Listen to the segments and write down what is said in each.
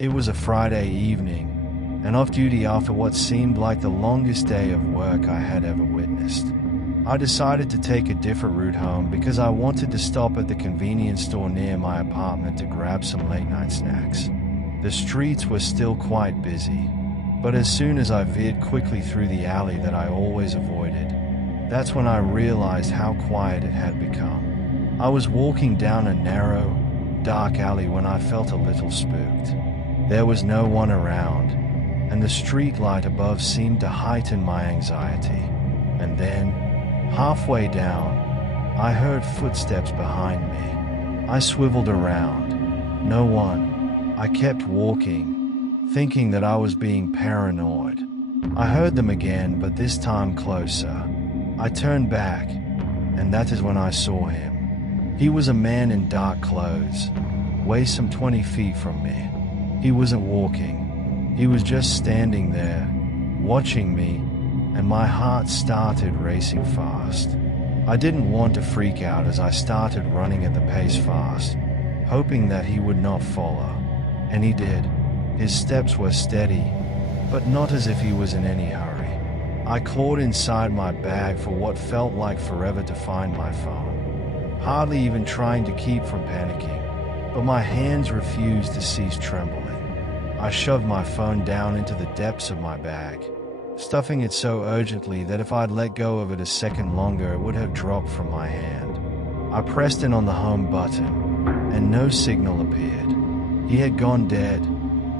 It was a Friday evening, and off duty after what seemed like the longest day of work I had ever witnessed. I decided to take a different route home because I wanted to stop at the convenience store near my apartment to grab some late-night snacks. The streets were still quite busy, but as soon as I veered quickly through the alley that I always avoided, that's when I realized how quiet it had become. I was walking down a narrow, dark alley when I felt a little spooked. There was no one around, and the street light above seemed to heighten my anxiety. And then, halfway down, I heard footsteps behind me. I swiveled around. No one. I kept walking, thinking that I was being paranoid. I heard them again, but this time closer. I turned back, and that is when I saw him. He was a man in dark clothes, way some 20 feet from me. He wasn't walking. He was just standing there, watching me, and my heart started racing fast. I didn't want to freak out as I started running at the pace fast, hoping that he would not follow. And he did. His steps were steady, but not as if he was in any hurry. I clawed inside my bag for what felt like forever to find my phone, hardly even trying to keep from panicking, but my hands refused to cease trembling. I shoved my phone down into the depths of my bag, stuffing it so urgently that if I'd let go of it a second longer, it would have dropped from my hand. I pressed in on the home button, and no signal appeared. He had gone dead,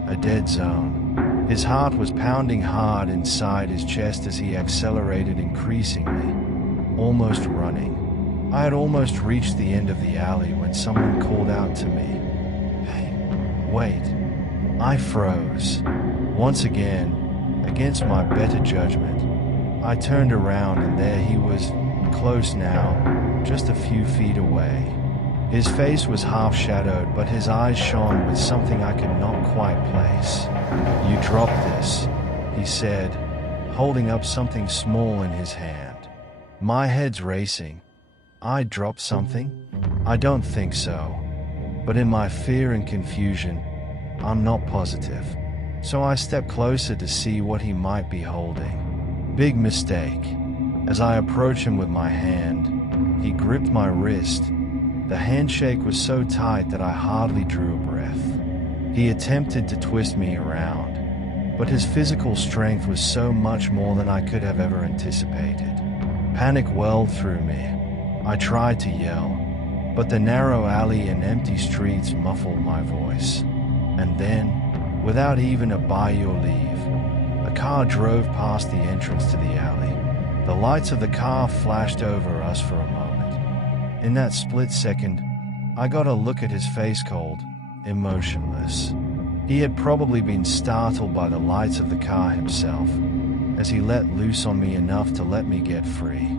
a dead zone. His heart was pounding hard inside his chest as he accelerated increasingly, almost running. I had almost reached the end of the alley when someone called out to me, "Hey, wait." I froze. Once again, against my better judgment, I turned around and there he was, close now, just a few feet away. His face was half shadowed, but his eyes shone with something I could not quite place. "You dropped this," he said, holding up something small in his hand. My head's racing. I dropped something? I don't think so. But in my fear and confusion, I'm not positive. So I stepped closer to see what he might be holding. Big mistake. As I approached him with my hand, he gripped my wrist. The handshake was so tight that I hardly drew a breath. He attempted to twist me around, but his physical strength was so much more than I could have ever anticipated. Panic welled through me. I tried to yell, but the narrow alley and empty streets muffled my voice. And then, without even a by your leave, a car drove past the entrance to the alley. The lights of the car flashed over us for a moment. In that split second, I got a look at his face, cold, emotionless. He had probably been startled by the lights of the car himself, as he let loose on me enough to let me get free.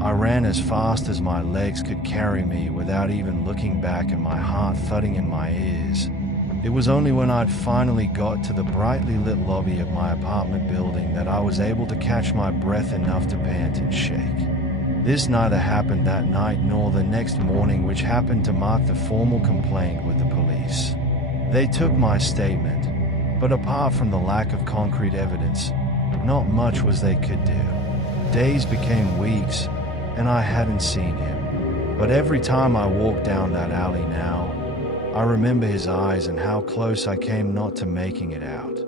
I ran as fast as my legs could carry me without even looking back and my heart thudding in my ears. It was only when I'd finally got to the brightly lit lobby of my apartment building that I was able to catch my breath enough to pant and shake. This neither happened that night nor the next morning, which happened to mark the formal complaint with the police. They took my statement, but apart from the lack of concrete evidence, not much was they could do. Days became weeks, and I hadn't seen him. But every time I walk down that alley now, I remember his eyes and how close I came not to making it out.